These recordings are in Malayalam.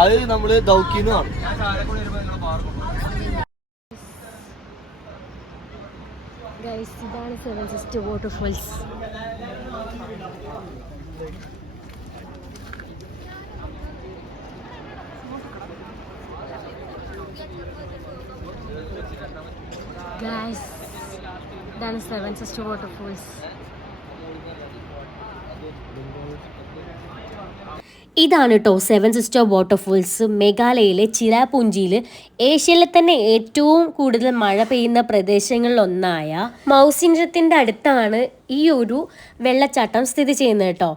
അത് നമ്മള് ദൗക്കിന്ന് കാണും. ഇതാണ് സെവൻ സിസ്റ്റർ വാട്ടർഫാൾസ്. ഇതാണ് സെവൻ സിസ്റ്റർ വാട്ടർഫാൾസ്. ഇതാണ് കേട്ടോ സെവൻ സിസ്റ്റർ വാട്ടർഫാൾസ്. മേഘാലയയിലെ ചിറാപുഞ്ചിയിൽ ഏഷ്യയിലെ തന്നെ ഏറ്റവും കൂടുതൽ മഴ പെയ്യുന്ന പ്രദേശങ്ങളിലൊന്നായ മൗസിൻഡ്രത്തിൻ്റെ അടുത്താണ് ഈ ഒരു വെള്ളച്ചാട്ടം സ്ഥിതി ചെയ്യുന്നത് കേട്ടോ.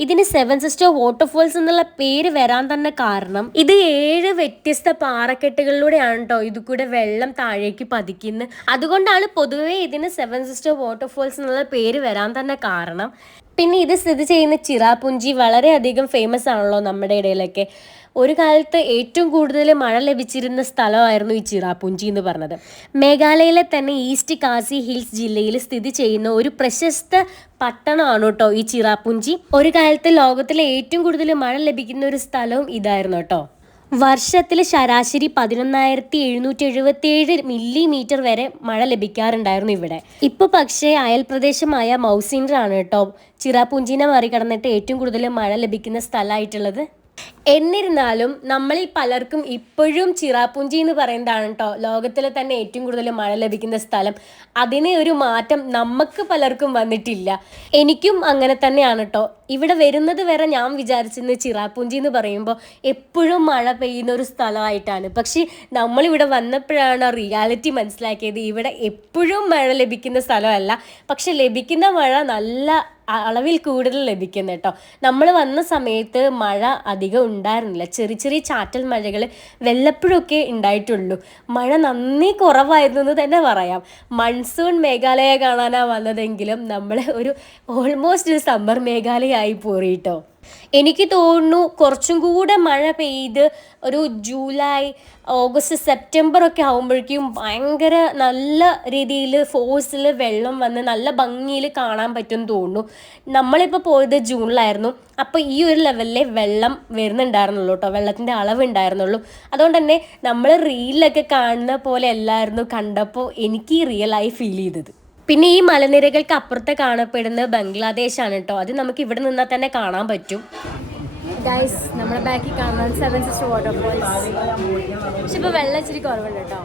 ഇതിന് സെവൻ സിസ്റ്റർ വാട്ടർഫാൾസ് എന്നുള്ള പേര് വരാൻ തന്നെ കാരണം ഇത് 7 വ്യത്യസ്ത പാറക്കെട്ടുകളിലൂടെയാണ് കേട്ടോ ഇത് കൂടെ വെള്ളം താഴേക്ക് പതിക്കുന്നത്. അതുകൊണ്ടാണ് പൊതുവേ ഇതിന് സെവൻ സിസ്റ്റർ വാട്ടർഫാൾസ് എന്നുള്ള പേര് വരാൻ തന്നെ കാരണം. പിന്നെ ഇത് സ്ഥിതി ചെയ്യുന്ന ചിറാപുഞ്ചി വളരെയധികം ഫേമസ് ആണല്ലോ നമ്മുടെ ഇടയിലൊക്കെ. ഒരു കാലത്ത് ഏറ്റവും കൂടുതൽ മഴ ലഭിച്ചിരുന്ന സ്ഥലമായിരുന്നു ഈ ചിറാപുഞ്ചി എന്ന് പറഞ്ഞത്. മേഘാലയയിലെ തന്നെ ഈസ്റ്റ് കാസി ഹിൽസ് ജില്ലയിൽ സ്ഥിതി ചെയ്യുന്ന ഒരു പ്രശസ്ത പട്ടണമാണ് കേട്ടോ ഈ ചിറാപുഞ്ചി. ഒരു കാലത്ത് ലോകത്തിലെ ഏറ്റവും കൂടുതൽ മഴ ലഭിക്കുന്ന ഒരു സ്ഥലവും ഇതായിരുന്നു കേട്ടോ. വർഷത്തിൽ ശരാശരി 11,777 മില്ലിമീറ്റർ വരെ മഴ ലഭിക്കാറുണ്ടായിരുന്നു ഇവിടെ. ഇപ്പോൾ പക്ഷേ അയൽപ്രദേശമായ മൗസിൻഡ്ര ആണ് കേട്ടോ ചിറാപുഞ്ചിനെ മറികടന്നിട്ട് ഏറ്റവും കൂടുതൽ മഴ ലഭിക്കുന്ന സ്ഥലമായിട്ടുള്ളത്. എന്നിരുന്നാലും നമ്മളിൽ പലർക്കും ഇപ്പോഴും ചിറാപുഞ്ചി എന്ന് പറയുന്നതാണ് കേട്ടോ ലോകത്തിലെ തന്നെ ഏറ്റവും കൂടുതൽ മഴ ലഭിക്കുന്ന സ്ഥലം. അതിന് ഒരു മാറ്റം നമുക്ക് പലർക്കും വന്നിട്ടില്ല. എനിക്കും അങ്ങനെ തന്നെയാണ് കേട്ടോ. ഇവിടെ വരുന്നത് വരെ ഞാൻ വിചാരിച്ചിരുന്നത് ചിറാപുഞ്ചി എന്ന് പറയുമ്പോൾ എപ്പോഴും മഴ പെയ്യുന്ന ഒരു സ്ഥലമായിട്ടാണ്. പക്ഷേ നമ്മളിവിടെ വന്നപ്പോഴാണ് റിയാലിറ്റി മനസ്സിലാക്കിയത്. ഇവിടെ എപ്പോഴും മഴ ലഭിക്കുന്ന സ്ഥലമല്ല, പക്ഷെ ലഭിക്കുന്ന മഴ നല്ല അളവിൽ കൂടുതൽ ലഭിക്കുന്ന കേട്ടോ. നമ്മൾ വന്ന സമയത്ത് മഴ അധികം ഉണ്ടായിരുന്നില്ല. ചെറിയ ചെറിയ ചാറ്റൽ മഴകൾ വല്ലപ്പോഴൊക്കെ ഉണ്ടായിട്ടുള്ളൂ. മഴ നന്നേ കുറവായിരുന്നു എന്ന് തന്നെ പറയാം. മൺസൂൺ മേഘാലയ കാണാനാണ് വന്നതെങ്കിലും നമ്മൾ ഒരു ഓൾമോസ്റ്റ് ഒരു സമ്മർ മേഘാലയ ആയി പോയി കേട്ടോ. എനിക്ക് തോന്നുന്നു കുറച്ചും കൂടെ മഴ പെയ്ത് ഒരു ജൂലൈ, ഓഗസ്റ്റ്, സെപ്റ്റംബർ ഒക്കെ ആകുമ്പോഴേക്കും ഭയങ്കര നല്ല രീതിയിൽ ഫോഴ്സിൽ വെള്ളം വന്ന് നല്ല ഭംഗിയിൽ കാണാൻ പറ്റുമെന്ന് തോന്നുന്നു. നമ്മളിപ്പോൾ പോയത് ജൂണിലായിരുന്നു. അപ്പോൾ ഈ ഒരു ലെവലിലെ വെള്ളം വരുന്നുണ്ടായിരുന്നുള്ളൂ കേട്ടോ, വെള്ളത്തിൻ്റെ അളവ് ഉണ്ടായിരുന്നുള്ളൂ. അതുകൊണ്ട് തന്നെ നമ്മൾ റീലിലൊക്കെ കാണുന്ന പോലെ അല്ലായിരുന്നു കണ്ടപ്പോൾ എനിക്ക് റിയലായി ഫീൽ ചെയ്തത്. പിന്നെ ഈ മലനിരകൾക്ക് അപ്പുറത്ത് കാണപ്പെടുന്നത് ബംഗ്ലാദേശാണ് കേട്ടോ. അത് നമുക്ക് ഇവിടെ നിന്നാൽ തന്നെ കാണാൻ പറ്റും. ഗൈസ്, നമ്മുടെ ബാക്കിൽ കാണാൻ സെവൻ സിസ്റ്റർ വാട്ടർഫാൾസ്. പക്ഷെ ഇപ്പോൾ വെള്ളം ഇച്ചിരി കുറവുണ്ട് കേട്ടോ.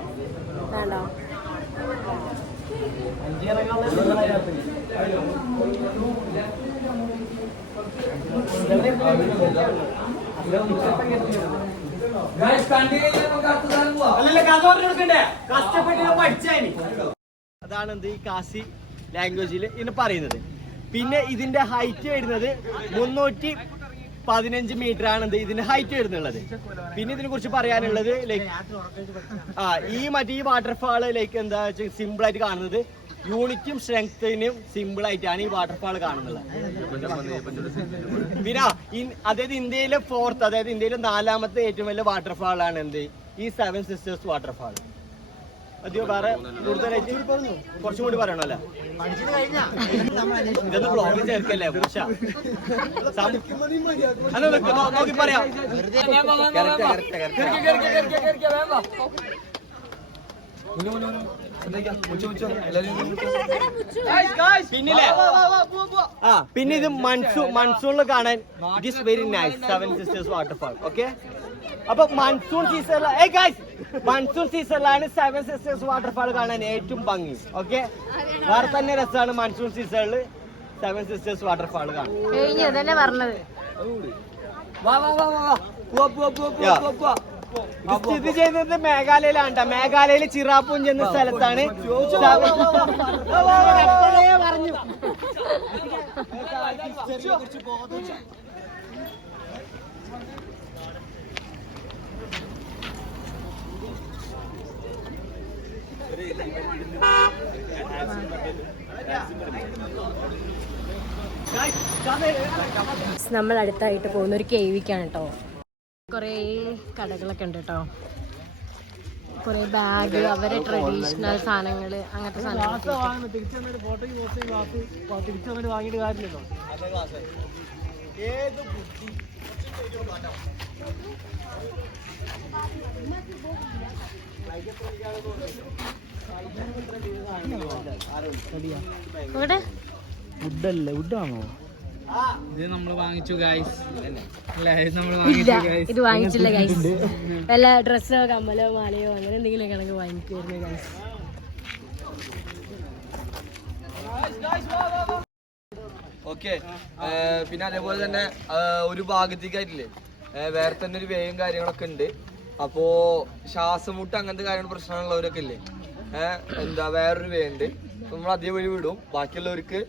വേണ്ടോ? അതാണ് എന്ത് ഈ കാസി ലാംഗ്വേജിൽ ഇതിന് പറയുന്നത്. പിന്നെ ഇതിന്റെ ഹൈറ്റ് വരുന്നത് 315 മീറ്റർ ആണ് എന്ത് ഇതിന്റെ ഹൈറ്റ് വരുന്നുള്ളത്. പിന്നെ ഇതിനെ കുറിച്ച് പറയാനുള്ളത് ലൈക്ക് ഈ വാട്ടർഫാള് ലൈക്ക് എന്താ വെച്ചാൽ സിമ്പിൾ ആയിട്ട് കാണുന്നത് യൂണിറ്റും സ്ട്രെങ്ത്തിനും സിമ്പിൾ ആയിട്ടാണ് ഈ വാട്ടർഫാൾ കാണുന്നത്. പിന്നെ അതായത് ഇന്ത്യയിലെ 4th, അതായത് ഇന്ത്യയിലെ 4ാമത്തെ ഏറ്റവും വലിയ വാട്ടർഫാൾ ആണ് എന്ത് ഈ സെവൻ സിസ്റ്റേഴ്സ് വാട്ടർഫാൾ. അതെയോ വേറെ കൂടുതലായിട്ട് കുറച്ചും കൂടി പറയണല്ലോ. ഇതൊന്നും ബ്ലോഗിൽ ചേർക്കല്ലേ നോക്കി പറയാം. പിന്നില്ലേ പിന്നെ ഇത് മൺസൂണിൽ കാണാൻ it is very nice seven sisters waterfall. Okay, അപ്പൊ മൺസൂൺ സീസണിലാണ് സെവൻ സിസ്റ്റേഴ്സ് വാട്ടർഫാൾ കാണാൻ ഏറ്റവും ഭംഗി. ഓക്കെ, വേറെ തന്നെ രസമാണ് മൺസൂൺ സീസണിൽ സെവൻ സിസ്റ്റേഴ്സ് വാട്ടർഫാൾ കാണാൻ. സ്ഥിതി ചെയ്യുന്നത് മേഘാലയയിലാണ്. മേഘാലയയിൽ ചിറാപുഞ്ചി എന്ന സ്ഥലത്താണ്. നമ്മൾ അടുത്തായിട്ട് പോകുന്ന ഒരു കേവിക്കാണ് കേട്ടോ. കുറേ കടകളൊക്കെ ഉണ്ട് കേട്ടോ. കുറെ ബാഗ്, അവരെ ട്രഡീഷണൽ സാധനങ്ങള്, അങ്ങനത്തെ സാധനങ്ങൾ. ഇവിടെ വുഡല്ലേ? വുഡാണോ ഇത്? നമ്മൾ വാങ്ങിച്ചു ഗൈസ്. ഇത് വാങ്ങിച്ചില്ല ഗൈസ്. വല്ല ഡ്രസ്സോ കമ്മലോ മാലയോ അങ്ങനെ എന്തെങ്കിലും കണക്ക് വാങ്ങിക്കുമായിരുന്നു ഗൈസ്. ഓക്കെ. പിന്നെ അതേപോലെ തന്നെ ഒരു ഭാഗത്തേക്കായിട്ടില്ലേ വേറെ തന്നെ ഒരു വേയും കാര്യങ്ങളൊക്കെ ഉണ്ട്. അപ്പോ ശ്വാസമുട്ട് അങ്ങനത്തെ കാര്യങ്ങൾ പ്രശ്നമുള്ളവരൊക്കെ ഇല്ലേ, എന്താ വേറൊരു വേ ഉണ്ട്. നമ്മൾ അതേ വഴി വിടും. ബാക്കിയുള്ളവർക്ക്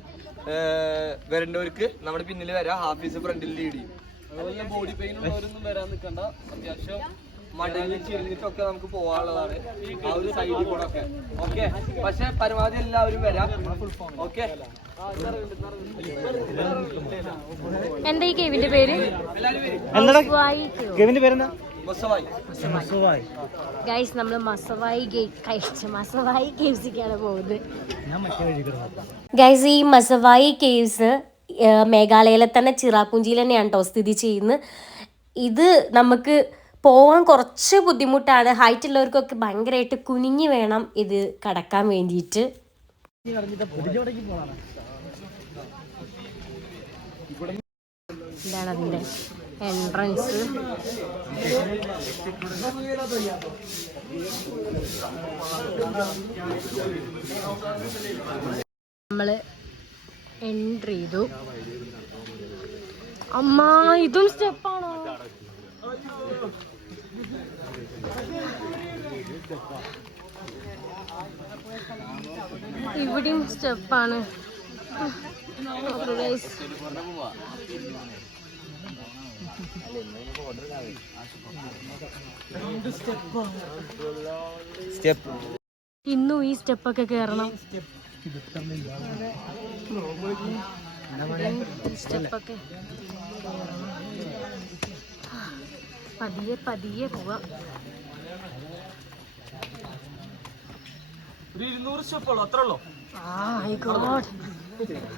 വരേണ്ടവർക്ക് നമ്മുടെ പിന്നിൽ വരാം. ഹാഫീസ് ഫ്രണ്ടിൽ ലീഡ് ചെയ്യും. അതുപോലെ ബോഡി പെയിൻ ഉള്ളവരൊന്നും വരാൻ നിൽക്കണ്ട. അത്യാവശ്യം മടങ്ങി ചിരിഞ്ഞിട്ടൊക്കെ നമുക്ക് പോകാനുള്ളതാണ് ആ ഒരു സൈഡിൽ കൂടെ ഒക്കെ. ഓക്കെ, പക്ഷെ പരമാവധി എല്ലാവരും വരാം. ഓക്കെ. എന്താ ഈ കേവിന്റെ പേര്? കെവിന്റെ പേരെന്താ? ഗൈസ്, നമ്മള് മസവായി കേവ്സിക്കാണ് പോകുന്നത്. ഗൈസ്, ഈ മസവായി കേവ്സ് മേഘാലയയിലെ തന്നെ ചിറാപുഞ്ചിയിൽ തന്നെയാണ് കേട്ടോ സ്ഥിതി ചെയ്യുന്നത്. ഇത് നമുക്ക് പോകാൻ കുറച്ച് ബുദ്ധിമുട്ടാണ്. ഹൈറ്റ് ഉള്ളവർക്കൊക്കെ ഭയങ്കരമായിട്ട് കുനിഞ്ഞ് വേണം ഇത് കടക്കാൻ വേണ്ടിയിട്ട്. ഇതാണ് അതിൻ്റെ എൻട്രൻസ്. നമ്മള് എൻട്രി ചെയ്തു. അമ്മ, ഇതും സ്റ്റെപ്പാണോ? ഇവിടെയും സ്റ്റെപ്പാണ്. ഇന്നും ഈ സ്റ്റെപ്പൊക്കെ കേറണം. സ്റ്റെപ്പൊക്കെ പതിയെ പതിയെ പോവാം. 200 സ്റ്റെപ്പുള്ളൂ, അത്രേ ഉള്ളൂ.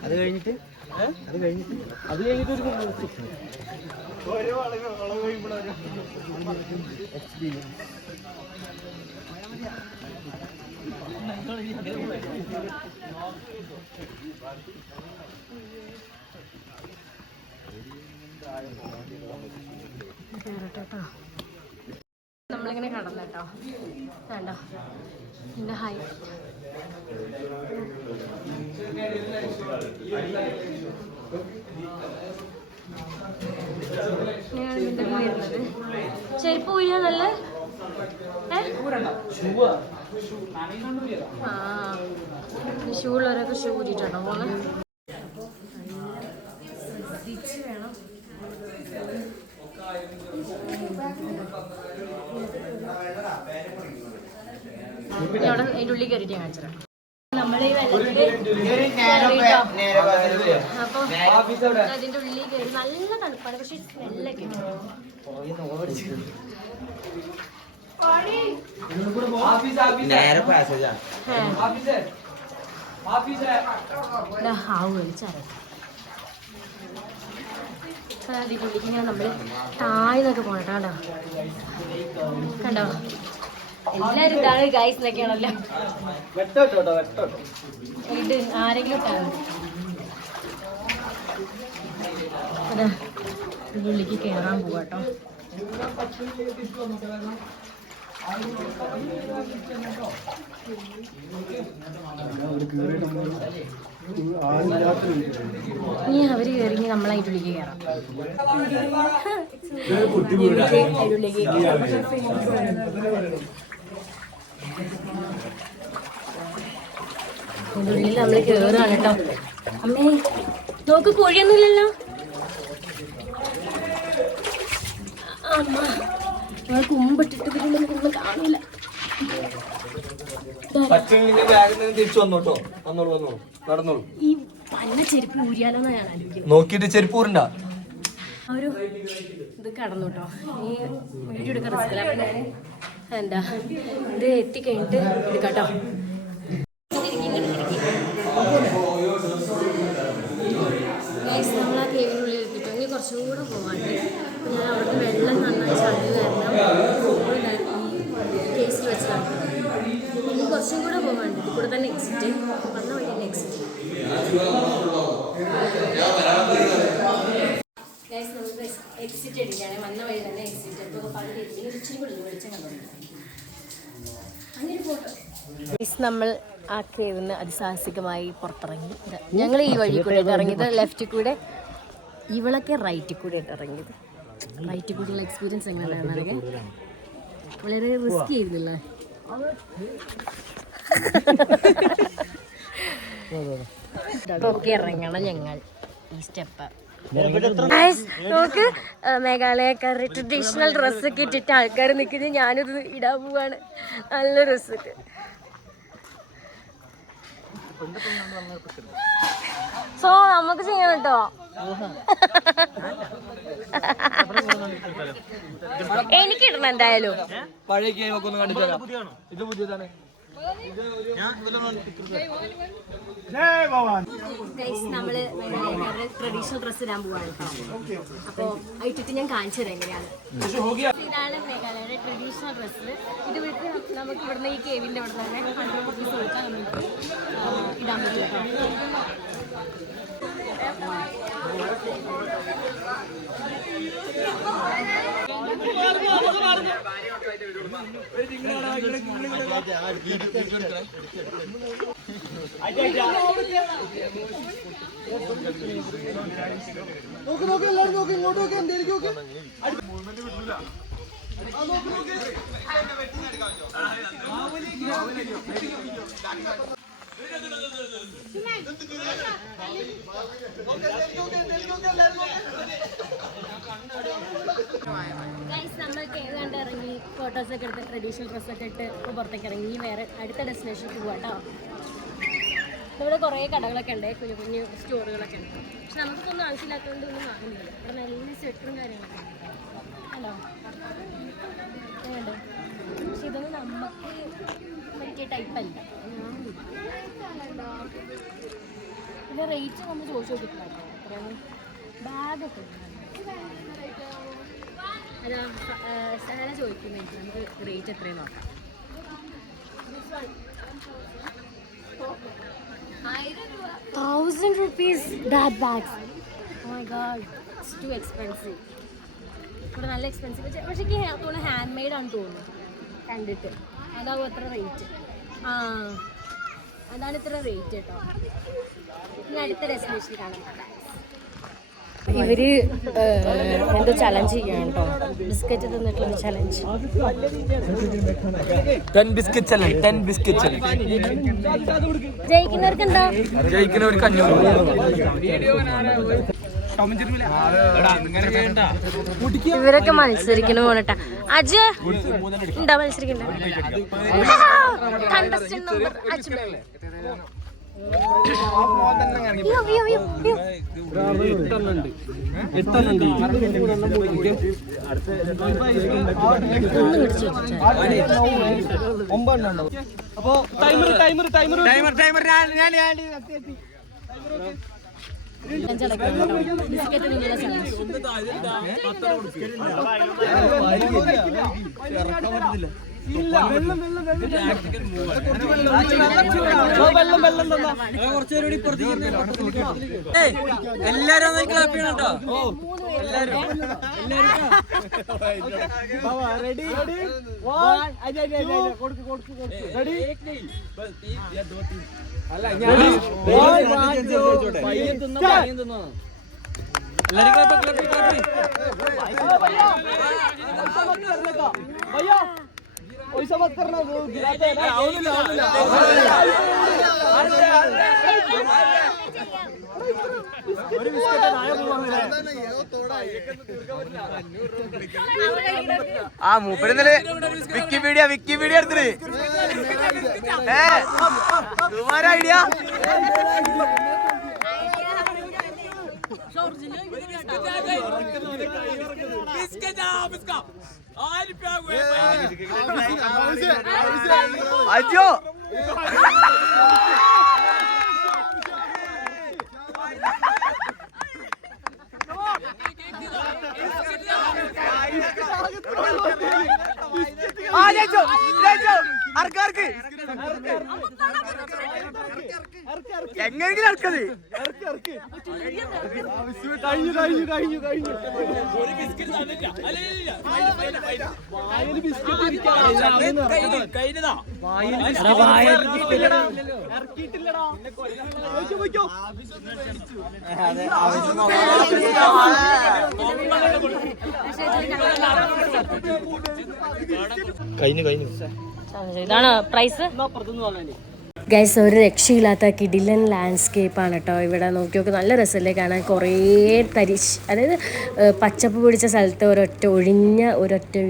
അത് കഴിഞ്ഞിട്ട് നമ്മളിങ്ങനെ കടന്നട്ടോ, വേണ്ടോ പിന്നെ ഹൈ ഇങ്ങനെയാണ് ഇതിന്റെ വരുന്നത്. ചെരുപ്പ് ഊരിയാ നല്ല ഷൂ ഉള്ളവരൊക്കെ ഷൂ ഊരിട്ടാണോ പോകുന്നത്? ശ്രദ്ധിച്ച് വേണം. അവിടെ അതിൻ്റെ ഉള്ളിൽ കയറിയിട്ട് കാണിച്ചു തരാം. നമ്മൾ ഈ വെള്ളത്തില് അപ്പൊ അതിന്റെ ഉള്ളിൽ കയറി നല്ല തണുപ്പാണ്, പക്ഷെ സ്മെല്ലൊക്കെ അതിന്റെ ഉള്ളിൽ ഇങ്ങനെ നമ്മള് താഴ്ന്നൊക്കെ പോണട്ടോ. കണ്ടോ, എല്ലാരും ഇതാണ് ഗൈസ് എന്നൊക്കെയാണല്ലോ. ഇത് ആരെങ്കിലും ഇട്ടാണ് ഉള്ളിലേക്ക് കയറാൻ പോവാട്ടോ. ഇനി അവര് കയറി നമ്മളതിൻ്റെ ഉള്ളിലേക്ക് കയറാം. ഉള്ളിൽ നമ്മൾ കേറാണ് കേട്ടോ. അമ്മേ നോക്ക്, കുഴിയൊന്നുമില്ലല്ലോ. അമ്മ കുമ്പിട്ടിട്ട് ഒന്നും കാണില്ല. ഈ പന്ന ചെരുപ്പ് ഊരിയാലോന്നാ ഞാൻ ആലോചിക്കുന്നത്. നോക്കിയിട്ട് ചെരുപ്പ് ഊരണ്ട. ഒരു ഇത് കടന്നു കേട്ടോ. ഈ വീഡിയോ എടുക്കാൻ റിസ്ക്കില്ല. എന്താ ഇത് എത്തിക്കഴിഞ്ഞിട്ട് എടുക്കാട്ടോ. നമ്മൾ ആ കേവിനുള്ളിൽ എത്തിട്ടോ. ഇനി കുറച്ചും കൂടെ പോകാണ്ട് ഞാൻ അവിടുത്തെ വെള്ളം നന്നായി ചാടി കാരണം കേസിൽ വെച്ചതാണ്. ഇനി കുറച്ചും കൂടെ പോകാണ്ട് ഇത് കൂടെ തന്നെ എക്സിറ്റ് വന്ന വഴി തന്നെ എക്സിറ്റ്. നമുക്ക് എക്സിറ്റ് എടുക്കുകയാണ്. വന്ന വഴി തന്നെ എക്സിറ്റ്. അപ്പോൾ പകുതി ഇച്ചിരി കൂടി വെളിച്ചം കണ്ടുണ്ട്. അങ്ങനെ ഫോട്ടോ നമ്മൾ ആ കേവിന്ന് അതിസാഹസികമായി പുറത്തിറങ്ങി. ഞങ്ങൾ ഈ വഴി കൂടെ ഇറങ്ങിയത്, ലെഫ്റ്റിൽ കൂടെ, ഇവളൊക്കെ റൈറ്റിൽ കൂടെ ഇറങ്ങിയത്. റൈറ്റിൽ കൂടെയുള്ള എക്സ്പീരിയൻസ് എങ്ങനെയാണ് അറിയാൻ? വളരെ റിസ്കി ആയിരുന്നില്ല. ഒക്കെ ഇറങ്ങണം ഞങ്ങൾ ഈ സ്റ്റെപ്പ്. നോക്ക്, മേഘാലയക്കാരുടെ ട്രഡീഷണൽ ഡ്രസ്സൊക്കെ ഇട്ടിട്ട് ആൾക്കാർ നിൽക്കുന്നത്. ഞാനിത് ഇടാൻ പോവാണ്. നല്ല ഡ്രസ്സൊക്കെ. സോ നമുക്ക് ചെയ്യാം കേട്ടോ. എനിക്കിടണം എന്തായാലും. പഴയ കേവൊക്കെ ഒന്ന് കണ്ടിട്ട് ഇത് പുതിയതാണ്. നമ്മള് ട്രഡീഷണൽ ഡ്രസ് ഇടാൻ പോവാണ് കേട്ടോ. അപ്പൊ ഇട്ടിട്ട് ഞാൻ കാണിച്ചു തരാം എങ്ങനെയാണ്. ഇതാണ് മേഘാലയയുടെ ട്രഡീഷണൽ ഡ്രസ്സ്. ഇത് വിട്ട് നമുക്ക് ഇവിടുന്ന് ഈ കേവിന്റെ അവിടെ തന്നെ 100 rupees കൊടുത്താൽ നമുക്ക് ഇടാൻ പറ്റും കേട്ടോ. നോക്ക് എല്ലാരും നോക്ക്, ഇങ്ങോട്ട് നോക്ക്, എന്തേലും നോക്ക്. നമ്മൾ കേവ് കണ്ടിറങ്ങി ഫോട്ടോസൊക്കെ എടുത്ത് ട്രഡീഷണൽ ഡ്രസ്സൊക്കെ ഇട്ട് ഇപ്പോൾ പുറത്തേക്ക് ഇറങ്ങി. ഇനി വേറെ അടുത്ത ഡെസ്റ്റിനേഷനിലേക്ക് പോകാം കേട്ടോ. ഇവിടെ കുറേ കടകളൊക്കെ ഉണ്ട്, കുഞ്ഞു കുഞ്ഞു സ്റ്റോറുകളൊക്കെ ഉണ്ട്. പക്ഷെ നമുക്കൊന്നും ആവശ്യമില്ലാത്തതുകൊണ്ട് ഒന്നും വാങ്ങുന്നില്ല. ഇവിടെ നല്ല സ്വെറ്ററും കാര്യങ്ങളൊക്കെ ഉണ്ട്. ഹലോ വേണ്ടേ? പക്ഷെ ഇതൊന്നും നമുക്ക് മറ്റേ ടൈപ്പല്ല. ഇതിൻ്റെ റേറ്റ് നമ്മൾ ചോദിച്ചു നോക്കിയിട്ടില്ല കേട്ടോ. എത്രയാണ് ബാഗൊക്കെ അതാ സഹന ചോദിക്കുന്നത്. നമുക്ക് റേറ്റ് എത്രയും നോക്കാം. 1000 rupees that bag. Oh my god, it's too expensive. ഇവിടെ നല്ല എക്സ്പെൻസീവ്. പക്ഷേ എനിക്ക് തോന്നുന്നു ഹാൻഡ് മെയ്ഡ് ആണ് തോന്നുന്നു കണ്ടിട്ട്. അതാവും എത്ര റേറ്റ്. ആ അതാണ് ഇത്ര റേറ്റ് കേട്ടോ. ഇനി അടുത്ത ഡെസ്റ്റിനേഷൻ കാണാം. ഇവര് എന്തോ ചലഞ്ച് ചെയ്യാണ് കേട്ടോ. ബിസ്ക്കറ്റ് തിന്നിട്ടുള്ള challenge. 10 biscuit challenge. 10 biscuit challenge. ജയിക്കുന്നവർക്ക് എന്താ? ജയിക്കുന്നവർക്ക് 500 രൂപ. ഇവരൊക്കെ മത്സരിക്കണം പോണട്ടാ. അജ് ഉണ്ടാ മത്സരിക്കണ്ട. കണ്ടസ്റ്റന്റ് നമ്പർ അജ്. അപ്പൊ ടൈമർ ബിസ്ക്കറ്റ് നിന്നുള്ള ചലഞ്ച്. എല്ലാരും ക്ലാപ്പ് ചെയ്യണം കേട്ടോ. റെഡി ऐसा मत करना, वो गिराते हैं ना। ആ മൂപ്പരെന്നല്ലേ വിക്കിപീഡിയ എടുത്തിട്ട് തുമാരാ ഐഡിയ. बिस्किट അജോ എങ്ങനെങ്കിലും ഇറക്കത് ഇതാണ് പ്രൈസ്. ഗൈസ്, ഒരു രക്ഷയില്ലാത്ത കിടിലൻ ലാൻഡ്സ്കേപ്പാണ് കേട്ടോ. ഇവിടെ നോക്കി നോക്കി നല്ല രസമല്ലേ കാണാൻ. കുറേ തരിശ്, അതായത് പച്ചപ്പ് പിടിച്ച സ്ഥലത്ത് ഒരൊറ്റ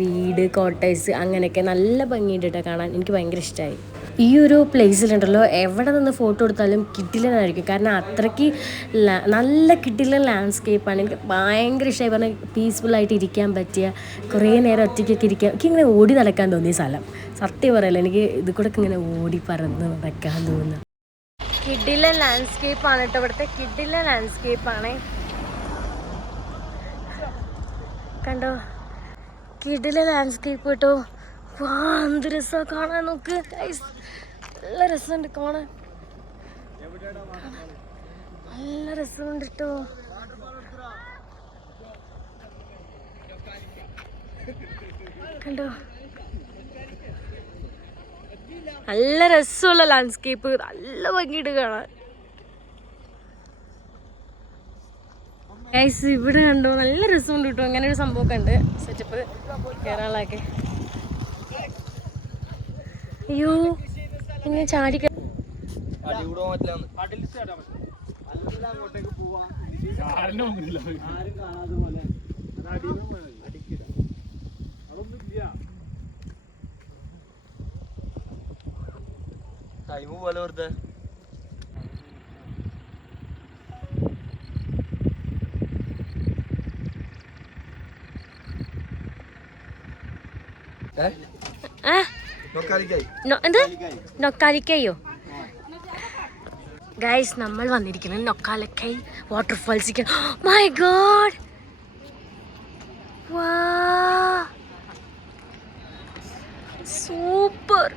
വീട്, കോട്ടേഴ്സ്, അങ്ങനെയൊക്കെ നല്ല ഭംഗിയുണ്ട് കേട്ടോ കാണാൻ. എനിക്ക് ഭയങ്കര ഇഷ്ടമായി. ഈ ഒരു പ്ലേസിലുണ്ടല്ലോ എവിടെ നിന്ന് ഫോട്ടോ എടുത്താലും കിടിലനായിരിക്കും. കാരണം അത്രയ്ക്ക് നല്ല കിടിലൻ ലാൻഡ്സ്കേപ്പാണ്. എനിക്ക് ഭയങ്കര ഇഷ്ടമായി. പറഞ്ഞാൽ പീസ്ഫുള്ളായിട്ട് ഇരിക്കാൻ പറ്റിയ, കുറേ നേരം ഒറ്റയ്ക്കൊക്കെ ഇരിക്കാൻ, എനിക്ക് ഇങ്ങനെ ഓടി നടക്കാൻ തോന്നിയ സ്ഥലം. സത്യം പറയല്ല, എനിക്ക് ഇത് കൂടെ ഇങ്ങനെ ഓടി പറന്ന് നടക്കാൻ തോന്നുന്നു. കിടിലൻ ലാൻഡ്സ്കേപ്പാണ് കേട്ടോ ഇവിടുത്തെ. കിടിലൻ ലാൻഡ്സ്കേപ്പാണ്, കണ്ടോ? കിടിലൻ ലാൻഡ്സ്കേപ്പ് കേട്ടോ. വാ, എന്ത് രസമാണ് കാണാൻ. നോക്ക് ഗൈസ്, നല്ല രസമുണ്ട് കാണാൻ. നല്ല രസമുണ്ട് കേട്ടോ. കണ്ടോ, നല്ല രസമുള്ള ലാൻഡ്സ്കേപ്പ്, നല്ല ഭംഗിയിട്ട് കാണാൻ. ഗൈസ്, ഇവിടെ കണ്ടോ, നല്ല രസമുണ്ട് കേട്ടോ. അങ്ങനെ ഒരു സംഭവമൊക്കെ ഉണ്ട്, സെറ്റപ്പ് കേരളാക്കെ. അയ്യോ, ഇങ്ങനെ ചാടി ടൈം പോലെ വെറുതെ എന്ത് നൊക്കാലിക്കയോ? ഗൈസ്, നമ്മൾ വന്നിരിക്കുന്നത് നൊക്കാലിക്കൈ വാട്ടർഫാൾസിക്ക്. മൈ ഗോഡ്, വാ, സൂപ്പർ.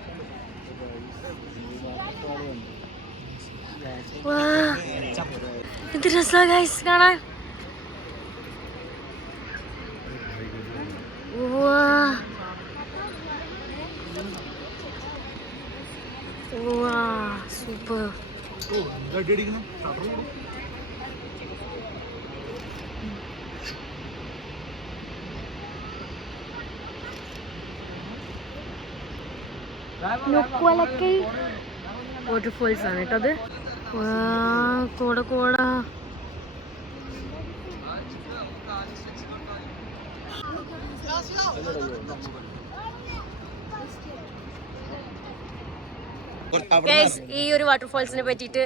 വാ, എന്ത് രസാ ഗൈസ് കാണാൻ. വാ, വാ, സൂപ്പർ. വാട്ടർഫോൾസ് ആണ് കേട്ടോ അത്. കോട കോട. ഈ ഒരു വാട്ടർഫോൾസിനെ പറ്റിയിട്ട്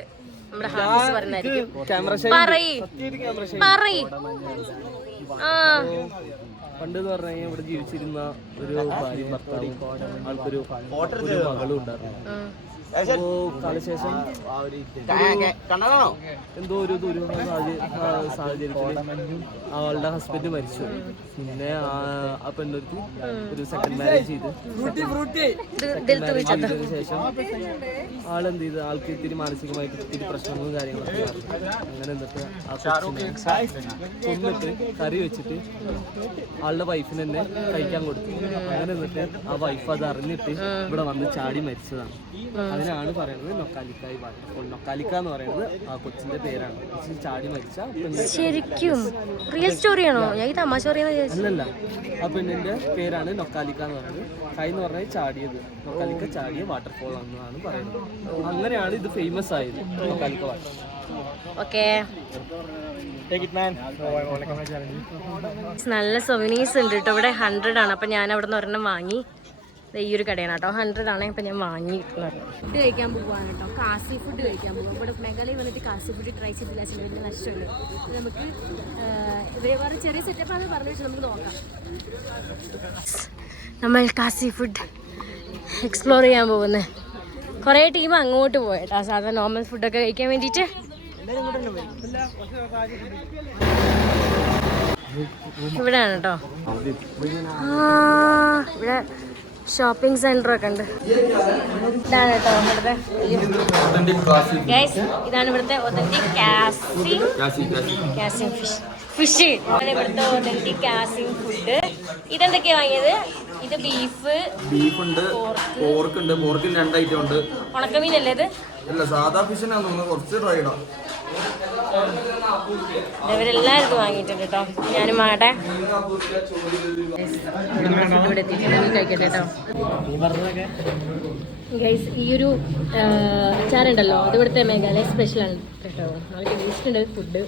നമ്മുടെ ഹാഫീസ് പറഞ്ഞായിരിക്കും. പറയ്. പണ്ട് എന്ന് പറഞ്ഞു കഴിഞ്ഞാൽ ഇവിടെ ജീവിച്ചിരുന്ന ഒരു ഭാര്യയും ഭർത്താവും ആൾക്കൊരു മകളും ഉണ്ടായിരുന്നു. അപ്പോ കാലശേഷം എന്തോ ഒരു ദുരൂഹ സാഹചര്യത്തിൽ അവളുടെ ഹസ്ബൻഡ് മരിച്ചു. പിന്നെ ആ പെണ്ണൊരുത്തി ഒരു സെക്കൻഡ് മാരേജ് ചെയ്തതിനു ശേഷം ആളെന്ത് ചെയ്ത് ആൾക്ക് ഇത്തിരി മാനസികമായിട്ട് ഇത്തിരി പ്രശ്നങ്ങളും കാര്യങ്ങളൊക്കെ അങ്ങനെ എന്നിട്ട് ആ കൊന്നിട്ട് കറി വെച്ചിട്ട് ആളുടെ വൈഫിന് തന്നെ കഴിക്കാൻ കൊടുത്തു. അങ്ങനെ എന്നിട്ട് ആ വൈഫ് അത് അറിഞ്ഞിട്ട് ഇവിടെ വന്ന് ചാടി മരിച്ചതാണ്. അതിനാണ് പറയുന്നത് നൊക്കാലിക്കായി വാട്ടർഫോൾ. നൊക്കാലിക്ക എന്ന് പറയുന്നത് ആ കൊച്ചിന്റെ പേരാണ്. ചാടി മരിച്ച ശരിക്കും റിയൽ സ്റ്റോറിയാണോ? ഞാൻ തമാശ അല്ലല്ല, ആ പെണ്ണിന്റെ പേരാണ് നൊക്കാലിക്ക എന്ന് പറയുന്നത്. കൈ എന്ന് പറഞ്ഞാൽ ചാടിയത്, നൊക്കാലിക്ക ചാടിയ വാട്ടർഫോൾ എന്നാണ് പറയുന്നത്. അങ്ങനെയാണ് ഇത് ഫേമസ് ആയത്, നൊക്കാലിക്ക വാട്ടർഫോൾ. നല്ല സൊവനീസ് ഉണ്ട് കേട്ടോ ഇവിടെ. 100 ആണ്. അപ്പൊ ഞാൻ അവിടെ നിന്ന് ഒരെണ്ണം വാങ്ങി. ഈ ഒരു കടയാണ് കേട്ടോ. 100 ആണ് ഇപ്പം ഞാൻ വാങ്ങിയിട്ടുള്ളത്. ഫുഡ് കഴിക്കാൻ പോവാണ് കേട്ടോ. കാസി ഫുഡ് കഴിക്കാൻ പോവാം. ഇവിടെ മേഘാലയ വന്നിട്ട് കാസി ഫുഡ് ട്രൈ ചെയ്തില്ല, വലിയ നഷ്ടമുണ്ട്. നമുക്ക് വേറെ ചെറിയ സെറ്റപ്പാണെന്ന് പറഞ്ഞു വെച്ചാൽ നമുക്ക് നോക്കാം. നമ്മൾ കാസി ഫുഡ് എക്സ്പ്ലോർ ചെയ്യാൻ പോകുന്നത്. കുറേ ടീം അങ്ങോട്ട് പോയിട്ടോ സാധാരണ നോർമൽ ഫുഡൊക്കെ കഴിക്കാൻ വേണ്ടിയിട്ട്. ഇവിടെയാണ് കേട്ടോ. ഇവിടെ ഷോപ്പിംഗ് സെന്റർ ഒക്കെ ഉണ്ട്. ഇതാണ് കേട്ടോ ഇവിടുത്തെ ഇതാണ് ഇവിടുത്തെ ഒതന്റിക് കാസിംഗ് ഫിഷ്. ഇവിടുത്തെ ഒതന്റിക് കാസിംഗ് ഫുഡ്. ഇതെന്തൊക്കെയാ വാങ്ങിയത്? ഇത് ബീഫുണ്ട്, പോർക്കുണ്ട്. പോർക്കിൽ 2 ഐറ്റം ഉണ്ട്. ഉണക്കമീനല്ലേ ഇത്? അല്ല, സാധാ ഫിഷിനാണ് തോന്നുന്നത്. കുറച്ച് ഡ്രൈഡാ. ഇവരെല്ലാവരും വാങ്ങിയിട്ടുണ്ട് കേട്ടോ. ഞാനും ആട്ടെ ഇവിടെ എത്തിയിട്ടുണ്ട്. കഴിക്കട്ടെ കേട്ടോ. ഗൈസ്, ഈ ഒരു അച്ചാറുണ്ടല്ലോ അത് ഇവിടുത്തെ മേഘാലയ സ്പെഷ്യലാണ് കേട്ടോ. നല്ല ടേസ്റ്റ് ഉണ്ട് ഫുഡ്.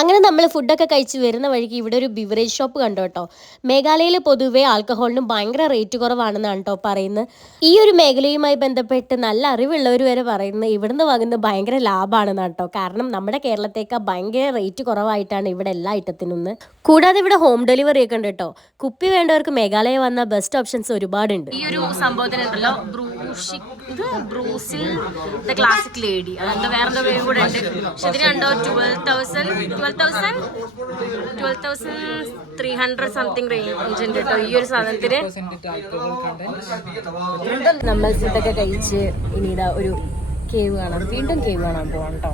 അങ്ങനെ നമ്മൾ ഫുഡൊക്കെ കഴിച്ച് വരുന്ന വഴിക്ക് ഇവിടെ ഒരു ബിവറേജ് ഷോപ്പ് കണ്ടു കേട്ടോ. മേഘാലയയിൽ പൊതുവേ ആൽക്കഹോളിന് ഭയങ്കര റേറ്റ് കുറവാണെന്നാണ് കേട്ടോ പറയുന്നത്. ഈ ഒരു മേഖലയുമായി ബന്ധപ്പെട്ട് നല്ല അറിവുള്ളവർ വരെ പറയുന്നത് ഇവിടുന്ന് വാങ്ങുന്നത് ഭയങ്കര ലാഭമാണെന്നാണ് കേട്ടോ. കാരണം നമ്മുടെ കേരളത്തേക്കാൾ ഭയങ്കര റേറ്റ് കുറവായിട്ടാണ് ഇവിടെ എല്ലാ ഐറ്റത്തിനും. കൂടാതെ ഇവിടെ ഹോം ഡെലിവറി ഒക്കെ ഉണ്ട് കേട്ടോ. കുപ്പി വേണ്ടവർക്ക് മേഘാലയ വന്ന ബെസ്റ്റ് ഓപ്ഷൻസ് ഒരുപാടുണ്ട്. ഈ ഒരു സംഭവത്തിനുണ്ടല്ലോ ബ്രൂസിൽ ദ ക്ലാസിക് ലേഡി, അതെന്താ വേറെ പേര് കൂടെ ഉണ്ട്. പക്ഷെ ഇതിന് കണ്ടോ 12,300 സംതിങ് റേഞ്ച് ഉണ്ട് കേട്ടോ ഈ ഒരു സാധനത്തിന്. നമ്മൾ ഫുഡൊക്കെ കഴിച്ച് ഇനി ഇതാ ഒരു കേവ് കാണാം. വീണ്ടും കേവ് കാണാൻ പോവാം കേട്ടോ.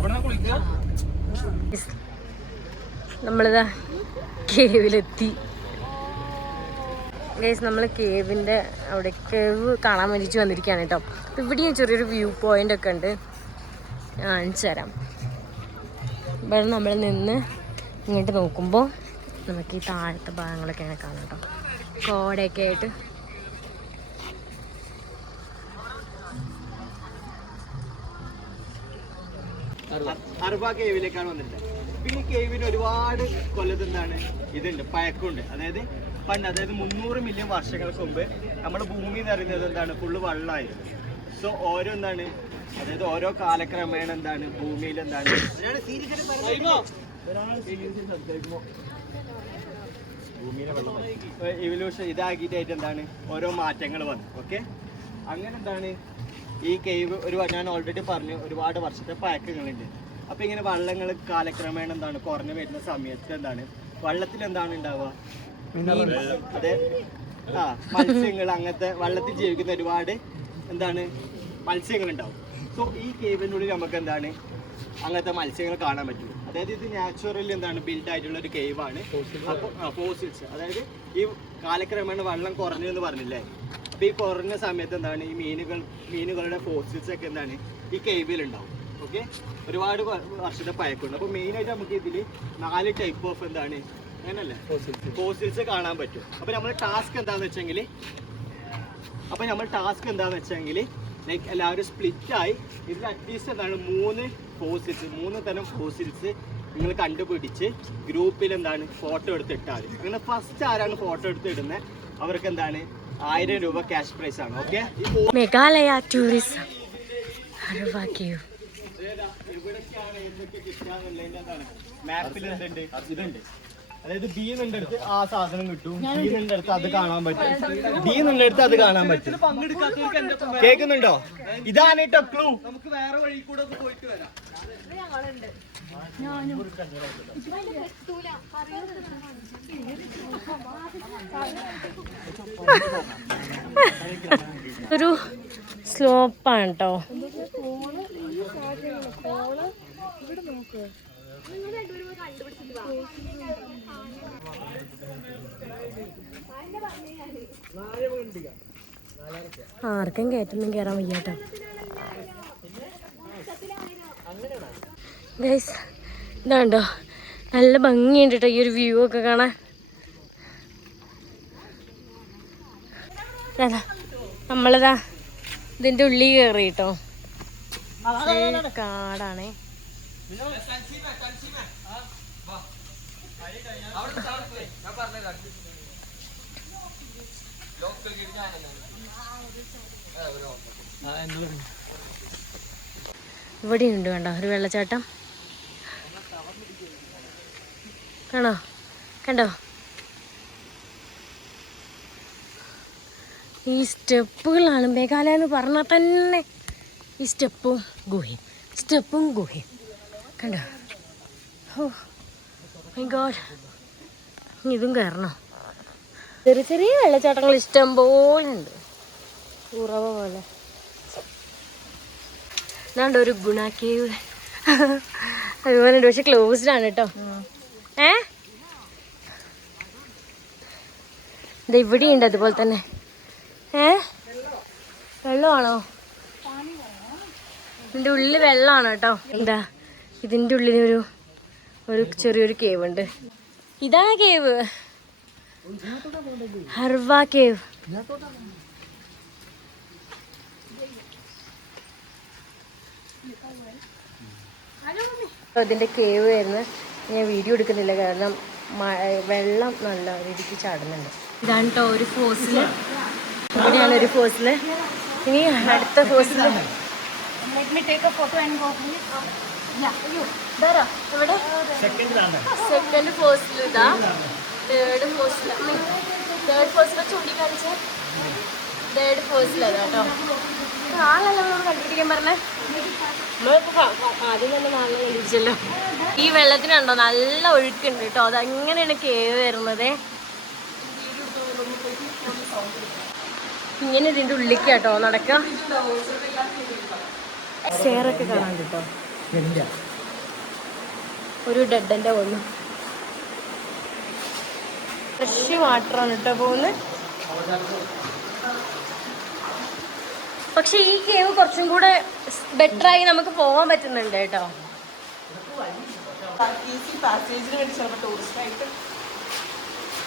നമ്മളിതാ കേവിലെത്തി. ഗൈസ്, നമ്മൾ കേവിൻ്റെ അവിടെ കേവ് കാണാൻ വേണ്ടിയിട്ട് വന്നിരിക്കുകയാണ് കേട്ടോ. അപ്പോൾ ഇവിടെയും ചെറിയൊരു വ്യൂ പോയിൻ്റ് ഒക്കെ ഉണ്ട്, കാണിച്ചു തരാം. ഇവിടെ നമ്മൾ നിന്ന് ഇങ്ങോട്ട് നോക്കുമ്പോൾ നമുക്ക് ഈ താഴത്തെ ഭാഗങ്ങളൊക്കെ ഇങ്ങനെ കാണാം കേട്ടോ. കോടയൊക്കെ ആയിട്ട്. അർബ കേവിലേക്കാണ് വന്നിട്ടുള്ളത്. ഈ കേവിന് ഒരുപാട് കൊല്ലത്ത് എന്താണ് ഇതുണ്ട്, പഴക്കമുണ്ട്. അതായത് 300 മില്യൺ വർഷങ്ങൾക്ക് മുമ്പ് നമ്മുടെ ഭൂമി എന്ന് പറയുന്നത് എന്താണ് ഫുള്ള് വെള്ളമായിരുന്നു. സോ ഓരോ എന്താണ് അതായത് ഓരോ കാലക്രമേണ എന്താണ് ഭൂമിയിൽ എന്താണ് ഇവല്യൂഷൻ ഇതാക്കിയിട്ടായിട്ട് എന്താണ് ഓരോ മാറ്റങ്ങൾ വന്നു. ഓക്കെ, അങ്ങനെ എന്താണ് ഈ കേവ് ഞാൻ ഓൾറെഡി പറഞ്ഞു ഒരുപാട് വർഷത്തെ പഴക്കങ്ങളുണ്ട്. അപ്പോൾ ഇങ്ങനെ വള്ളങ്ങൾ കാലക്രമേണ എന്താണ് കുറഞ്ഞു വരുന്ന സമയത്ത് എന്താണ് വള്ളത്തിൽ എന്താണ് ഉണ്ടാവുക, അതെ മത്സ്യങ്ങൾ, അങ്ങനത്തെ വള്ളത്തിൽ ജീവിക്കുന്ന ഒരുപാട് എന്താണ് മത്സ്യങ്ങൾ ഉണ്ടാവും. സോ ഈ കേവിനുള്ളിൽ നമുക്ക് എന്താണ് അങ്ങനത്തെ മത്സ്യങ്ങൾ കാണാൻ പറ്റും. അതായത് ഇത് നാച്ചുറലി എന്താണ് ബിൽഡ് ആയിട്ടുള്ള ഒരു കേവാണ്. അപ്പോൾ ഫോസിൽസ്, അതായത് ഈ കാലക്രമേണ വെള്ളം കുറഞ്ഞു എന്ന് പറഞ്ഞില്ലേ. അപ്പോൾ ഈ കുറഞ്ഞ സമയത്ത് എന്താണ് ഈ മീനുകളുടെ ഫോസിൽസ് ഒക്കെ എന്താണ് ഈ കേവിൽ ഉണ്ടാവും. ഓക്കെ, ഒരുപാട് വർഷത്തെ പഴക്കമുണ്ട്. അപ്പോൾ മെയിനായിട്ട് നമുക്ക് ഇതിൽ 4 ടൈപ്പ് ഓഫ് എന്താണ് അങ്ങനല്ലേ ഫോസിൽസ് കാണാൻ പറ്റും. അപ്പോൾ നമ്മുടെ ടാസ്ക് എന്താണെന്ന് വെച്ചെങ്കിൽ ലൈക്ക് എല്ലാവരും സ്പ്ലിറ്റായി ഇതിൽ അറ്റ്ലീസ്റ്റ് എന്താണ് 3 തരം ഫോസിൽസ് നിങ്ങൾ കണ്ടുപിടിച്ച് ഗ്രൂപ്പിൽ എന്താണ് ഫോട്ടോ എടുത്തിട്ടാൽ മതി. അങ്ങനെ ഫസ്റ്റ് ആരാണ് ഫോട്ടോ എടുത്തിടുന്നത് അവർക്ക് എന്താണ് 1000 രൂപ ക്യാഷ് പ്രൈസ് ആണ്. ഓക്കെ, മേഘാലയ ടൂറിസം എവിടേക്കാണ് എന്തൊക്കെ കിട്ടാന്നുള്ളതിന്റെ എന്താണ് മാപ്പിൽ എന്തുണ്ട് ഇതുണ്ട്. അതായത് ബി എന്നുണ്ടെടുത്ത് ആ സാധനം കിട്ടും, ബി എന്നുണ്ടെടുത്ത് അത് കാണാൻ പറ്റും, ബി എന്നുണ്ടെടുത്ത് അത് കാണാൻ പറ്റും. കേൾക്കുന്നുണ്ടോ? ഇതാണ് കേട്ടോ ക്ലൂ. നമുക്ക് വേറെ വഴി കൂടെ പോയിട്ട് വരാം. ഒരു സ്ലോപ്പാണ് കേട്ടോ. ആർക്കും കയറ്റൊന്നും കയറാൻ വയ്യാട്ടോ ഗൈസ്. ഇതാണ്ടോ നല്ല ഭംഗിയുണ്ട് കേട്ടോ ഈ ഒരു വ്യൂ ഒക്കെ കാണാൻ. നമ്മളിതാ ഇതിൻ്റെ ഉള്ളിൽ കയറി കേട്ടോ. കാടാണേ. ഇവിടെയുണ്ട് കണ്ടോ ഒരു വെള്ളച്ചാട്ടം, കാണോ, കണ്ടോ? ഈ സ്റ്റെപ്പുകളാണ് മേഘാലയ എന്ന് പറഞ്ഞാൽ തന്നെ. ഈ സ്റ്റെപ്പും ഗുഹയും കണ്ടോ? ഓ മൈ ഗോഡ്, ഇതും കയറണം. ചെറിയ ചെറിയ വെള്ളച്ചാട്ടങ്ങൾ ഇഷ്ടം പോലെ ഉണ്ട്, ഉറവ പോലെ. എന്നാണ്ട് ഒരു ഗുണ കേവ് അതുപോലെ ഉണ്ട്, പക്ഷെ ക്ലോസ്ഡ് ആണ് കേട്ടോ. ഇത് ഇവിടെയുണ്ട് അതുപോലെ തന്നെ. വെള്ളമാണോ? ഇതിൻ്റെ ഉള്ളിൽ വെള്ളമാണ് കേട്ടോ. എന്താ ഇതിൻ്റെ ഉള്ളിലൊരു ചെറിയൊരു കേവ് ഉണ്ട്. ഇതാണ് കേവ്, ഹർവ കേവ്. ഇതിൻ്റെ കേവ് ആയിരുന്നു. ഞാൻ വീഡിയോ എടുക്കുന്നില്ല കാരണം വെള്ളം നല്ല രീതിക്ക് ചാടുന്നുണ്ട്. ഇതാണ് കേട്ടോ ഒരു ഫോസില്, ഇവിടെയാണ് ഒരു ഫോസില്. ഇനി അടുത്ത ഫോസില് സെക്കൻഡ് ഫോസിൽ ഇതാ, തേർഡ് ഫോസിലെ ചൂണ്ടിക്കാണിച്ച തേർഡ് ഫോസിലതാ കേട്ടോ. ആളല്ല നമ്മൾ കണ്ടുപിടിക്കാൻ പറഞ്ഞേ, നമ്മളിപ്പോ ആദ്യം തന്നെ നാളെ കണ്ടുപിടിച്ചല്ലോ. ഈ വെള്ളത്തിനുണ്ടോ നല്ല ഒഴുക്കുണ്ട് കേട്ടോ. അതെങ്ങനെയാണ് കേവ് വരുന്നത്, ഇങ്ങനെ ഇതിൻ്റെ ഉള്ളിലേക്ക് കേട്ടോ നടക്കുക. സ്റ്റെയറൊക്കെ കാണാൻ കേട്ടോ. ഒരു ഡെഡൻ്റെ വന്നു, ഫ്രഷ് വാട്ടറാണ് കേട്ടോ പോകുന്നത്. പക്ഷെ ഈ കേവ് കുറച്ചും കൂടെ ബെറ്ററായി നമുക്ക് പോകാൻ പറ്റുന്നുണ്ട് കേട്ടോ.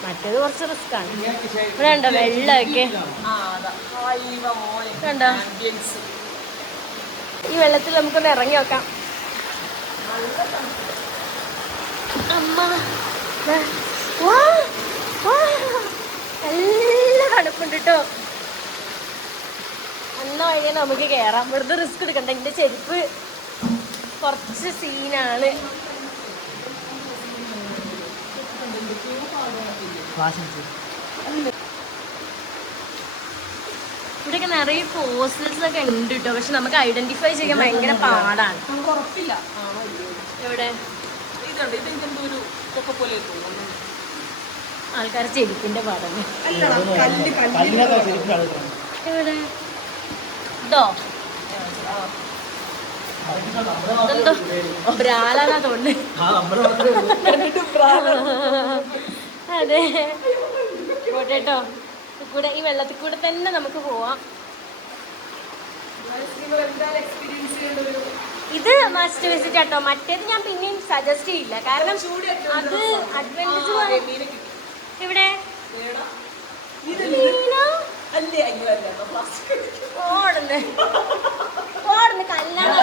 മറ്റേത് കുറച്ച് റിസ്ക്കാണ്. ഇവിടെ ഉണ്ടോ വെള്ളമൊക്കെ കണ്ടോ? ഈ വെള്ളത്തിൽ നമുക്കൊന്ന് ഇറങ്ങി നോക്കാം. അമ്മ നല്ല തണുപ്പുണ്ട് കേട്ടോ. അന്ന വഴിയെ നമുക്ക് കയറാം, വെറുതെ റിസ്ക് എടുക്കണ്ട. എൻ്റെ ചെരുപ്പ് കുറച്ച് സീനാണ്. ഇവിടെയൊക്കെ നിറയെ ഫോസിൽസ് ഒക്കെ ഉണ്ട് കേട്ടോ. പക്ഷെ നമുക്ക് ഐഡന്റിഫൈ ചെയ്യാൻ ഭയങ്കര പാടാണ്. എവിടെ ആൾക്കാർ ചെരുപ്പിന്റെ പാടാണ്. എവിടെ ഇതോ ഇതെന്തോ ബ്രാലാന്നാ തോന്നുന്നു. അതെ പോട്ടെട്ടോ. കൂടെ ഈ വെള്ളത്തിൽ കൂടെ തന്നെ നമുക്ക് പോവാം. ഇത് മസ്റ്റ് വിസിറ്റ് കേട്ടോ. മറ്റേത് ഞാൻ പിന്നെയും സജസ്റ്റ് ചെയ്യില്ല, കാരണം അത് അഡ്വഞ്ചർ. ഇവിടെ ഓടുന്ന് കല്യാണം.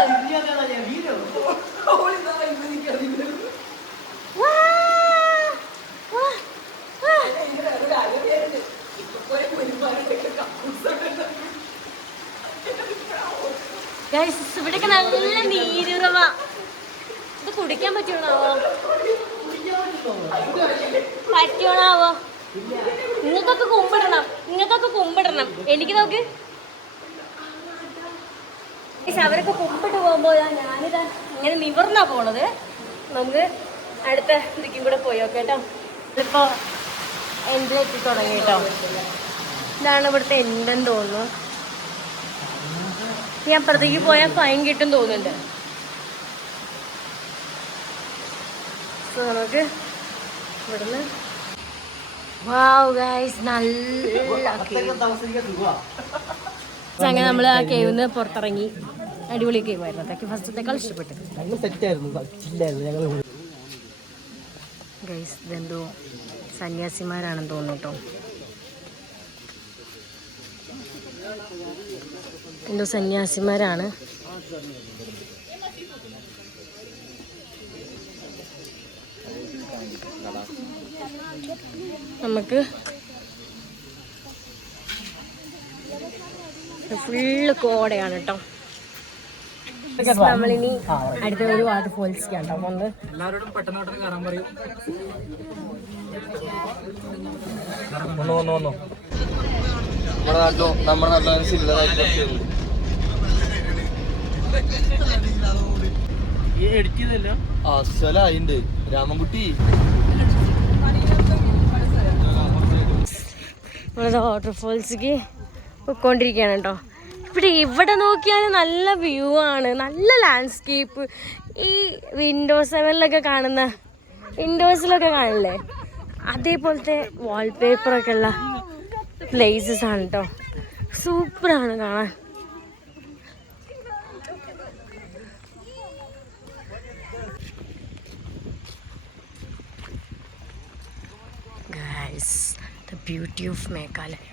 ഇവിടെയൊക്കെ നല്ല നീരുറവ. ഇത് കുടിക്കാൻ പറ്റുമോണാവോ? നിങ്ങൾക്കൊക്കെ കുമ്പിടണം. എനിക്ക് നോക്ക്, അവരൊക്കെ കുമ്പിട്ട് പോകുമ്പോ ഞാനിതാ ഇങ്ങനെ നിവർന്നാ പോണത്. നമുക്ക് അടുത്ത ഇതിക്കും കൂടെ പോയി നോക്കാം കേട്ടോ. ഇതിപ്പോ എൻഡിലെത്തി തുടങ്ങി കേട്ടോ. ഇതാണ് ഇവിടുത്തെ എൻഡെന്ന് തോന്നുന്നു. ഞാൻ അപ്പുറത്തേക്ക് പോയാൽ ഫൈൻ കിട്ടും തോന്നുന്നുണ്ട്. സോ നമുക്ക് ഇവിടുന്ന് അങ്ങനെ നമ്മൾ ആ കേവിന്ന് പുറത്തിറങ്ങി. അടിപൊളി കേവ് ആയിരുന്നു. അതൊക്കെ ഫസ്റ്റത്തേക്കാൾ ഇഷ്ടപ്പെട്ടത്. ഗൈസ് ഇതെന്തോ സന്യാസിമാരാണെന്ന് തോന്നുന്നു കേട്ടോ. എന്തോ സന്യാസിമാരാണ്. നമുക്ക് ഫുള്ള് കോടയാണ് കേട്ടോ. നമ്മളിനി അടുത്ത ഒരു വാട്ടർഫോൾസ് കേട്ടോ വന്ന്. എല്ലാവരോടും പെട്ടെന്ന് കയറാൻ പറയും. നമ്മുടെ നാട്ടിൽ സില്ലറായിട്ട് അസലായിണ്ട് രാമൻകുട്ടി. വാട്ടർഫോൾസിക്ക് പോയിക്കൊണ്ടിരിക്കുകയാണ് കേട്ടോ. ഇവിടെ നോക്കിയാൽ നല്ല വ്യൂ ആണ്, നല്ല ലാൻഡ്സ്കേപ്പ്. ഈ വിൻഡോസ് 7-ലൊക്കെ കാണുന്ന വിൻഡോസിലൊക്കെ കാണില്ലേ, അതേപോലത്തെ വാൾപേപ്പറൊക്കെ ഉള്ള പ്ലേസസ് ആണ് കേട്ടോ. സൂപ്പറാണ് കാണാൻ. Guys, the beauty of Meghalaya.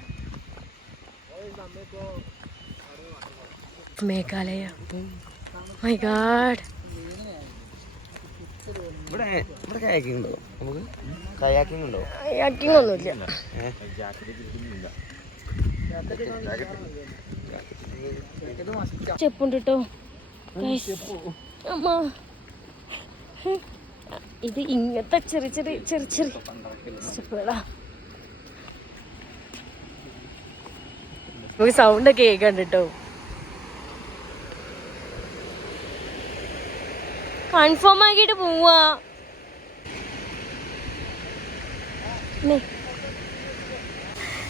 Meghalaya. My God. ഇവിടെ കയാക്കിംഗ് ഉണ്ടോ? നമുക്ക് കയാക്കിംഗ് ഉണ്ടോ? കയാക്കിംഗ് ഒന്നുമില്ല. സ്റ്റെപ്പുണ്ട് കേട്ടോ. അമ്മ ഇത് ഇങ്ങനത്തെ ചെറിയ സ്റ്റെപ്പുകളാ. നമുക്ക് സൗണ്ടൊക്കെ കേൾക്കണ്ട് കേട്ടോ. കൺഫേം ആക്കിയിട്ട് പോവാ.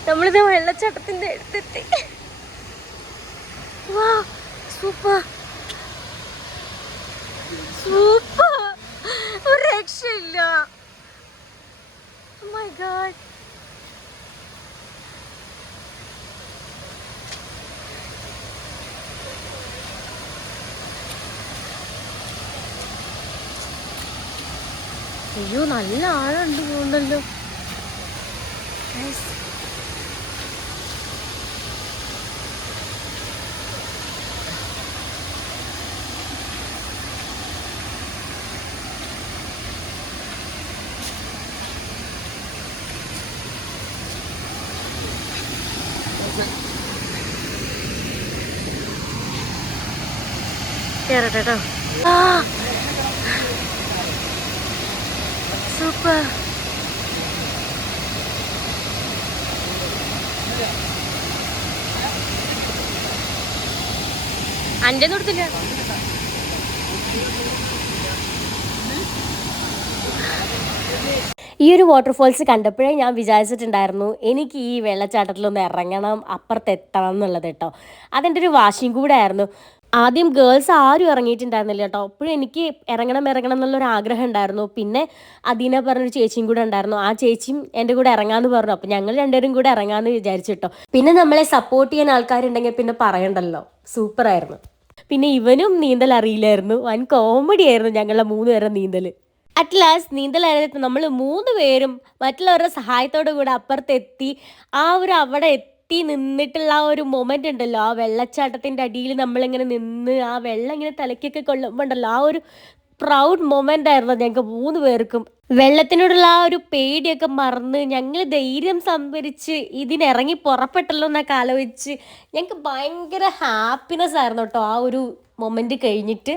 നമ്മളിത് വെള്ളച്ചാട്ടത്തിന്റെ അടുത്തെത്തി. വാ, സൂപ്പർ സൂപ്പർ, ഒരു രക്ഷയില്ല. Oh my God. അയ്യോ, നല്ല ആഴമുണ്ട് തോന്നുന്നല്ലോ. കേറട്ടെ കേട്ടോ. സൂപ്പർ. അന്റെ കൊടുത്തില്ല. ഈ ഒരു വാട്ടർഫോൾസ് കണ്ടപ്പോഴേ ഞാൻ വിചാരിച്ചിട്ടുണ്ടായിരുന്നു എനിക്ക് ഈ വെള്ളച്ചാട്ടത്തിലൊന്ന് ഇറങ്ങണം, അപ്പുറത്തെത്തണം എന്നുള്ളത് കേട്ടോ. അതെൻ്റെ ഒരു വാശിയും കൂടെ ആയിരുന്നു. ആദ്യം ഗേൾസ് ആരും ഇറങ്ങിയിട്ടുണ്ടായിരുന്നില്ല കേട്ടോ. അപ്പോഴും എനിക്ക് ഇറങ്ങണം എന്നുള്ളൊരു ആഗ്രഹം ഉണ്ടായിരുന്നു. പിന്നെ അദീന പറഞ്ഞൊരു ചേച്ചിയും കൂടെ ഉണ്ടായിരുന്നു. ആ ചേച്ചിയും എൻ്റെ കൂടെ ഇറങ്ങാമെന്ന് പറഞ്ഞു. അപ്പോൾ ഞങ്ങൾ രണ്ടുപേരും കൂടെ ഇറങ്ങാമെന്ന് വിചാരിച്ചു കേട്ടോ. പിന്നെ നമ്മളെ സപ്പോർട്ട് ചെയ്യാൻ ആൾക്കാരുണ്ടെങ്കിൽ പിന്നെ പറയണ്ടല്ലോ, സൂപ്പറായിരുന്നു. പിന്നെ ഇവനും നീന്തൽ അറിയില്ലായിരുന്നു. വൻ കോമഡി ആയിരുന്നു ഞങ്ങളുടെ 3 പേരുടെ നീന്തൽ. അറ്റ് ലാസ്റ്റ് നീന്തലായിരുന്നു. നമ്മൾ 3 പേരും മറ്റുള്ളവരുടെ സഹായത്തോടു കൂടെ അപ്പുറത്തെത്തി. അവിടെ നിന്നിട്ടുള്ള ആ ഒരു മൊമെന്റ് ഉണ്ടല്ലോ, ആ വെള്ളച്ചാട്ടത്തിന്റെ അടിയിൽ നമ്മളിങ്ങനെ നിന്ന് ആ വെള്ളം ഇങ്ങനെ തലയ്ക്കൊക്കെ കൊള്ളുമ്പോണ്ടല്ലോ, ആ ഒരു പ്രൗഡ് മൊമെന്റ് ആയിരുന്നു ഞങ്ങൾക്ക് 3 പേർക്കും. വെള്ളത്തിനോടുള്ള ആ ഒരു പേടിയൊക്കെ മറന്ന് ഞങ്ങൾ ധൈര്യം സംഭരിച്ച് ഇതിനിറങ്ങി പുറപ്പെട്ടല്ലോ എന്നൊക്കെ ആലോചിച്ച് ഞങ്ങൾക്ക് ഭയങ്കര ഹാപ്പിനെസ് ആയിരുന്നു കേട്ടോ ആ ഒരു മൊമെന്റ് കഴിഞ്ഞിട്ട്.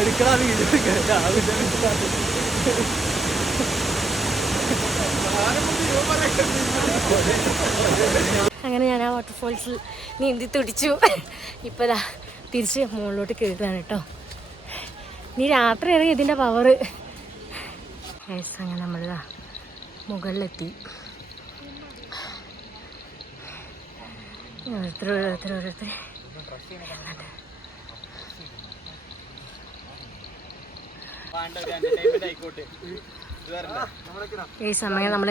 എടുക്കണ വീഡിയോ അങ്ങനെ ഞാൻ ആ വാട്ടർഫോൾസിൽ നീന്തി തുടിച്ചു. ഇപ്പോൾ ദാ തിരിച്ച് മുകളിലോട്ട് കയറുകയാണ് കേട്ടോ. ഇനി രാത്രി ഇറങ്ങി ഇതിൻ്റെ പവറ്. അങ്ങനെ നമ്മളിതാ മുകളിലെത്തി. ഓരോരുത്തർ ഈ സമയം നമ്മൾ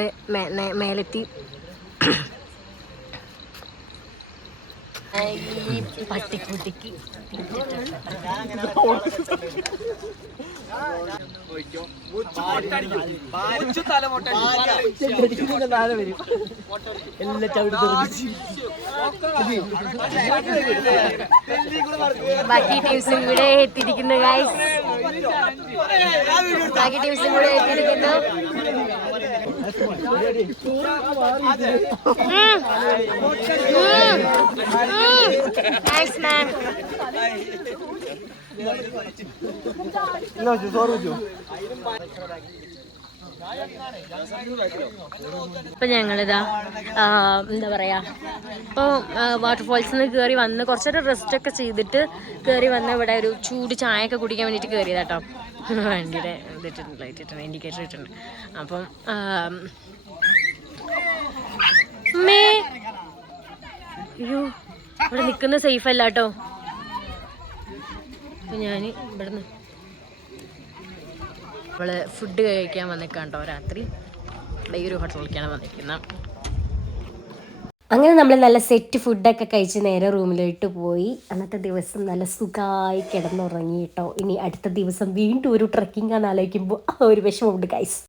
മേലെത്തി. ഈ പട്ടിക്കുട്ടിക്ക് ബാക്കി ടീംസും കൂടെ എത്തിയിരിക്കുന്നു ഗൈസ്. ബാക്കി ടീംസും കൂടെ എത്തിയിരിക്കുന്നു. Thanks, man. ഇപ്പം ഞങ്ങളിതാ എന്താ പറയുക, ഇപ്പോൾ വാട്ടർഫോൾസിൽ നിന്ന് കയറി വന്ന് കുറച്ചൊരു റെസ്റ്റൊക്കെ ചെയ്തിട്ട് കയറി വന്ന് ഇവിടെ ഒരു ചൂട് ചായയൊക്കെ കുടിക്കാൻ വേണ്ടിയിട്ട് കയറിയതാട്ടോ. വണ്ടിയുടെ ഇതിട്ടുണ്ട്, ലൈറ്റ് ഇട്ടുണ്ട്, ഇൻഡിക്കേറ്റർ ഇട്ടുണ്ട്. അപ്പം അയ്യോ ഇവിടെ നിൽക്കുന്നത് സേഫ് അല്ല കേട്ടോ. അപ്പം ഞാൻ ഇവിടുന്ന് അവള് ഫുഡ് കഴിക്കാൻ വന്നിക്കാണ്ടോ രാത്രി. ഈ ഒരു ഹോട്ടലിലേക്കാണ് വന്നിരിക്കുന്നത്. അങ്ങനെ നമ്മൾ നല്ല സെറ്റ് ഫുഡൊക്കെ കഴിച്ച് നേരെ റൂമിലോട്ട് പോയി. അന്നത്തെ ദിവസം നല്ല സുഖമായി കിടന്നുറങ്ങി കേട്ടോ. ഇനി അടുത്ത ദിവസം വീണ്ടും ഒരു ട്രക്കിംഗ് ആണ് ആലോചിക്കുമ്പോൾ ആ ഒരു വിഷമമുണ്ട് ഗൈസ്.